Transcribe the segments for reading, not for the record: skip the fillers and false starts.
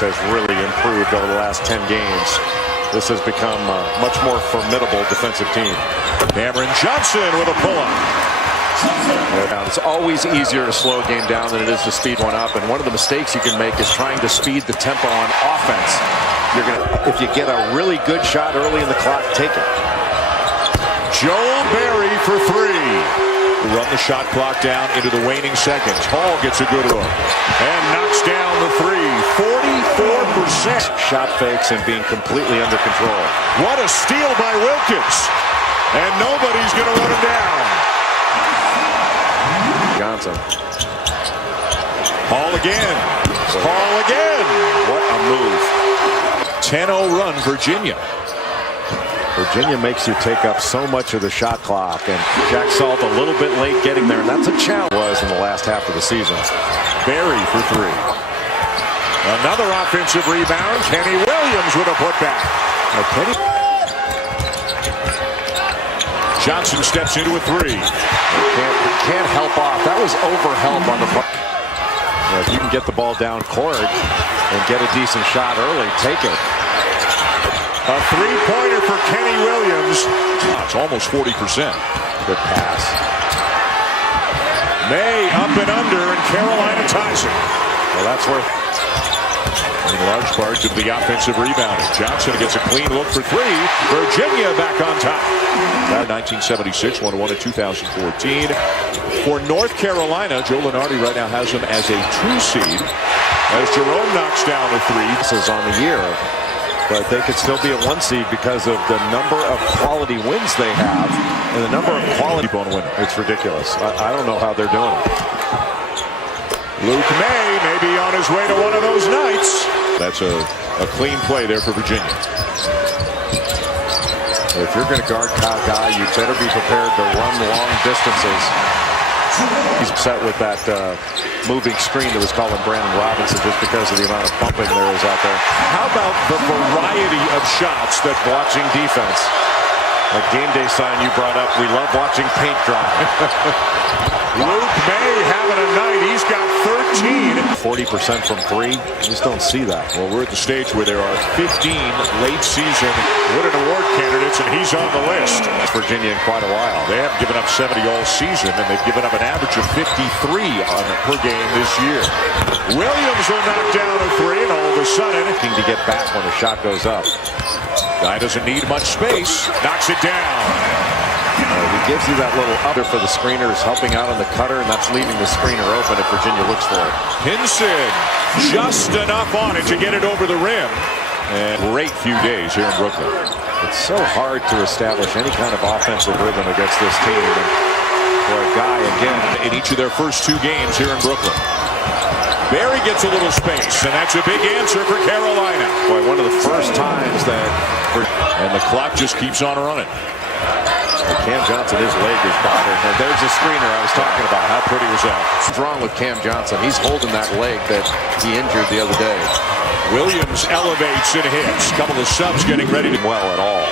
has really improved over the last 10 games. This has become a much more formidable defensive team. Cameron Johnson with a pull-up. It's always easier to slow a game down than it is to speed one up, and one of the mistakes you can make is trying to speed the tempo on offense. If you get a really good shot early in the clock, take it. Joel Berry for three. Run the shot clock down into the waning seconds. Hall gets a good look and knocks down the three. 44%. Shot fakes and being completely under control. What a steal by Wilkins. And nobody's going to run him down. Johnson. Hall again. Hall again. What a move. 10-0 run, Virginia. Virginia makes you take up so much of the shot clock, and Jack Salt a little bit late getting there, and that's a challenge was in the last half of the season. Berry for three. Another offensive rebound. Kenny Williams with a putback. Johnson steps into a three. Can't help off. That was overhelp on the ball. If you can get the ball down court and get a decent shot early, take it. A three-pointer for Kenny Williams. It's almost 40%. Good pass. May up and under, and Carolina ties it. Well, that's where, in large part to the offensive rebounding. Johnson gets a clean look for three. Virginia back on top. 1976, 1-1 in 2014. For North Carolina, Joe Lunardi right now has them as a 2 seed. As Jerome knocks down the three. This is on the year. But they could still be a 1 seed because of the number of quality wins they have and the number of quality winner. It's ridiculous. I don't know how they're doing it. Luke may be on his way to one of those nights. That's a clean play there for Virginia. If you're going to guard Kyle Guy, you better be prepared to run long distances. He's upset with that moving screen that was calling Brandon Robinson just because of the amount of bumping there is out there. How about the variety of shots that watching defense? Like game day sign you brought up, we love watching paint dry. Luke May having a night. He's got 13. 40% from three. You just don't see that. Well, we're at the stage where there are 15 late season Wooden Award candidates, and he's on the list. Virginia in quite a while. They haven't given up 70 all season, and they've given up an average of 53 per game this year. Williams will knock down a three, and all of a sudden, to get back when the shot goes up. Guy doesn't need much space. Knocks it down. He gives you that little other for the screeners, helping out on the cutter, and that's leaving the screener open if Virginia looks for it. Hinson just enough on it to get it over the rim. And great few days here in Brooklyn. It's so hard to establish any kind of offensive rhythm against this team. And for a guy, again, in each of their first 2 games here in Brooklyn. Berry gets a little space, and that's a big answer for Carolina. Boy, one of the first times that... And the clock just keeps on running. Cam Johnson, his leg is bothered. And there's a screener I was talking about. How pretty was that? What's wrong with Cam Johnson? He's holding that leg that he injured the other day. Williams elevates and hits. A couple of subs getting ready to... Well at all.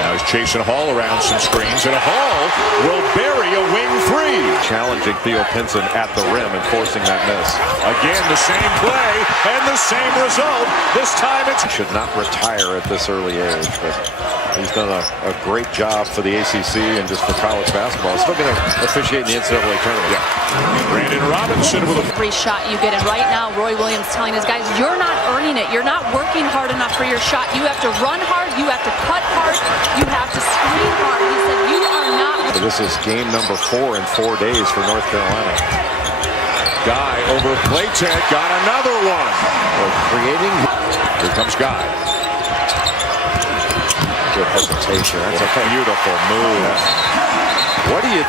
Now he's chasing Hall around some screens, and Hall will bury a wing three. Challenging Theo Pinson at the rim and forcing that miss. Again, the same play and the same result. This time it's... He should not retire at this early age, but he's done a great job for the ACC and just for college basketball. He's still going to officiate in the NCAA tournament. Yeah. Brandon Robinson with a free shot you get, and right now Roy Williams telling his guys, you're not earning it. You're not working hard enough for your shot. You have to run hard. You have to cut hard. You have to screen hard. He said, you are not. This is game number 4 in 4 days for North Carolina. Guy over Playtech got another one. They're creating. Here comes Guy. Good hesitation. That's a beautiful move. What do you...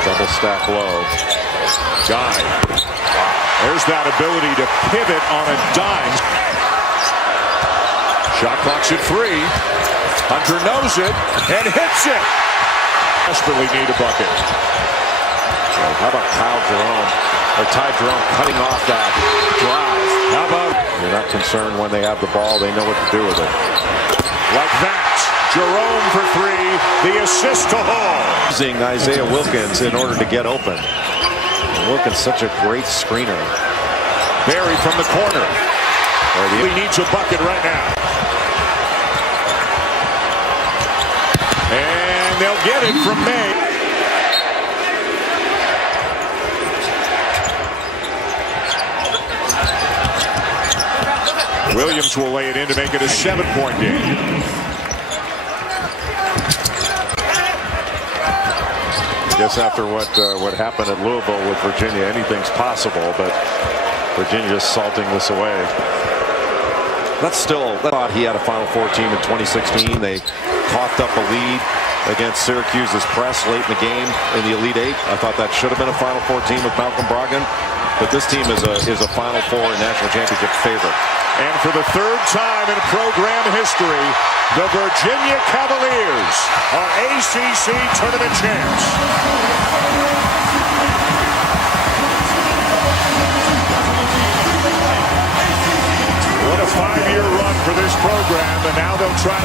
Double stack low. Guy. There's that ability to pivot on a dime. Shot clock's at 3. Hunter knows it and hits it. Desperately need a bucket. How about Kyle Jerome? Or Ty Jerome cutting off that drive. How about... You're not concerned when they have the ball. They know what to do with it. Like that. Jerome for 3. The assist to Hall. Using Isaiah Wilkins in order to get open. Looking such a great screener. Barry from the corner. He needs a bucket right now. And they'll get it from May. Williams will lay it in to make it a 7-point game. I guess after what happened at Louisville with Virginia, anything's possible, but Virginia just salting this away. That's still, I thought he had a Final Four team in 2016. They coughed up a lead against Syracuse's press late in the game in the Elite Eight. I thought that should have been a Final Four team with Malcolm Brogdon, but this team is a Final Four and national championship favorite. And for the third time in program history, the Virginia Cavaliers are ACC tournament champs. What a 5-year run for this program, and now they'll try to